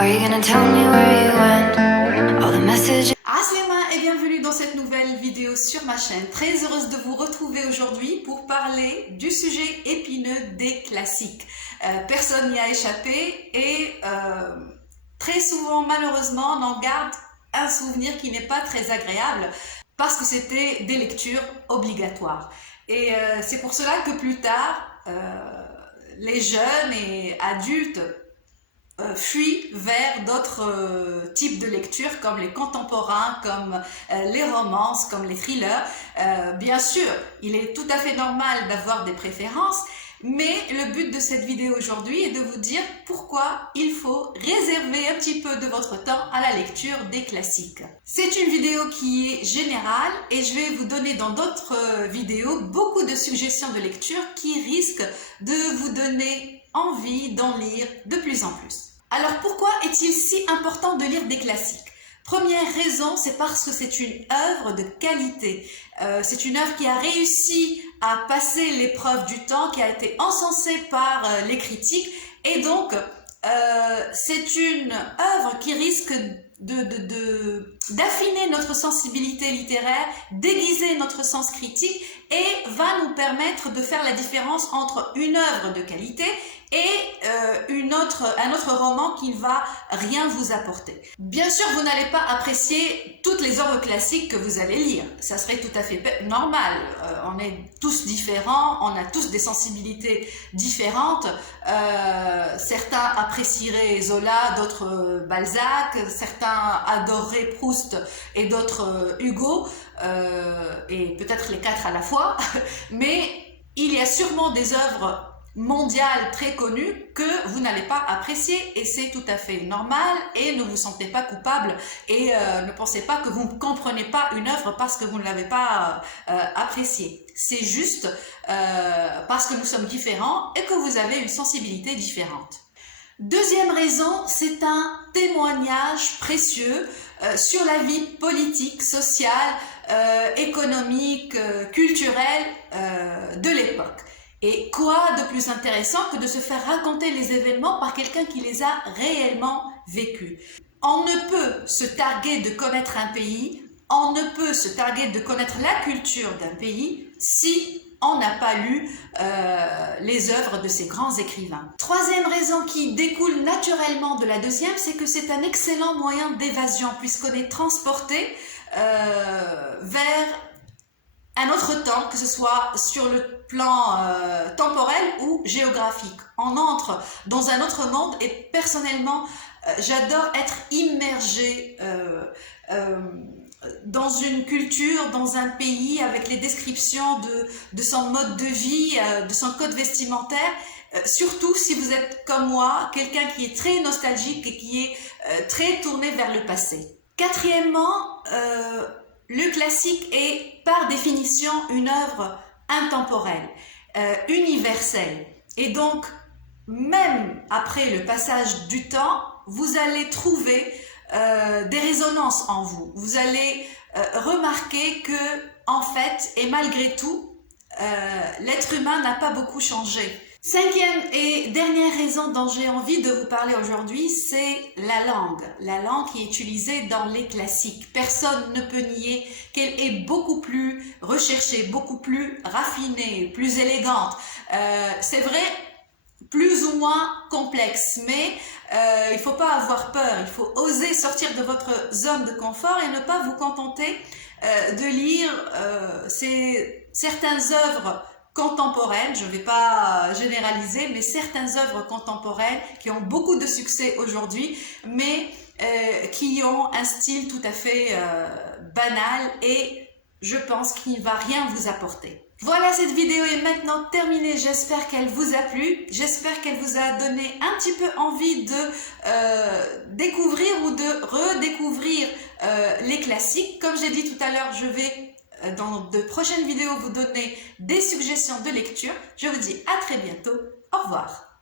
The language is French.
Are you gonna tell me where you went? All the messages. Aslema et bienvenue dans cette nouvelle vidéo sur ma chaîne. Très heureuse de vous retrouver aujourd'hui pour parler du sujet épineux des classiques. Personne n'y a échappé et très souvent malheureusement on en garde un souvenir qui n'est pas très agréable parce que c'était des lectures obligatoires. Et c'est pour cela que plus tard, les jeunes et adultes fuient vers d'autres types de lectures comme les contemporains, comme les romances, comme les thrillers. Bien sûr, il est tout à fait normal d'avoir des préférences, mais le but de cette vidéo aujourd'hui est de vous dire pourquoi il faut réserver un petit peu de votre temps à la lecture des classiques. C'est une vidéo qui est générale et je vais vous donner dans d'autres vidéos beaucoup de suggestions de lecture qui risquent de vous donner envie d'en lire de plus en plus. Alors pourquoi est-il si important de lire des classiques? Première raison, c'est parce que c'est une œuvre de qualité. C'est une œuvre qui a réussi à passer l'épreuve du temps, qui a été encensée par les critiques. Et donc, c'est une œuvre qui risque d'affiner notre sensibilité littéraire, d'aiguiser notre sens critique et va nous permettre de faire la différence entre une œuvre de qualité et un autre roman qui ne va rien vous apporter. Bien sûr, vous n'allez pas apprécier toutes les œuvres classiques que vous allez lire. Ça serait tout à fait normal. On est tous différents, on a tous des sensibilités différentes. Certains apprécieraient Zola, d'autres Balzac, certains adoreraient Proust et d'autres Hugo, et peut-être les quatre à la fois. Mais il y a sûrement des œuvres mondiale très connue que vous n'allez pas apprécier et c'est tout à fait normal et ne vous sentez pas coupable et ne pensez pas que vous ne comprenez pas une œuvre parce que vous ne l'avez pas appréciée. C'est juste parce que nous sommes différents et que vous avez une sensibilité différente. Deuxième raison, c'est un témoignage précieux sur la vie politique, sociale, économique, culturelle de l'époque. Et quoi de plus intéressant que de se faire raconter les événements par quelqu'un qui les a réellement vécus. On ne peut se targuer de connaître un pays, on ne peut se targuer de connaître la culture d'un pays si on n'a pas lu les œuvres de ces grands écrivains. Troisième raison qui découle naturellement de la deuxième, c'est que c'est un excellent moyen d'évasion puisqu'on est transporté vers un autre temps, que ce soit sur le plan temporel ou géographique. On entre dans un autre monde et personnellement, j'adore être immergée dans une culture, dans un pays avec les descriptions de son mode de vie, de son code vestimentaire. Surtout si vous êtes comme moi, quelqu'un qui est très nostalgique et qui est très tourné vers le passé. Quatrièmement, le classique est par définition une œuvre intemporelle, universelle. Et donc, même après le passage du temps, vous allez trouver des résonances en vous. Vous allez remarquer que, en fait, et malgré tout, l'être humain n'a pas beaucoup changé. Cinquième et dernière raison dont j'ai envie de vous parler aujourd'hui, c'est la langue. La langue qui est utilisée dans les classiques. Personne ne peut nier qu'elle est beaucoup plus recherchée, beaucoup plus raffinée, plus élégante. C'est vrai, plus ou moins complexe, mais il ne faut pas avoir peur. Il faut oser sortir de votre zone de confort et ne pas vous contenter de lire certaines œuvres contemporaines, je ne vais pas généraliser, mais certaines œuvres contemporaines qui ont beaucoup de succès aujourd'hui, mais qui ont un style tout à fait banal et je pense qu'il ne va rien vous apporter. Voilà, cette vidéo est maintenant terminée, j'espère qu'elle vous a plu, j'espère qu'elle vous a donné un petit peu envie de découvrir ou de redécouvrir les classiques. Comme j'ai dit tout à l'heure, je vais dans de prochaines vidéos vous donner des suggestions de lecture. Je vous dis à très bientôt. Au revoir.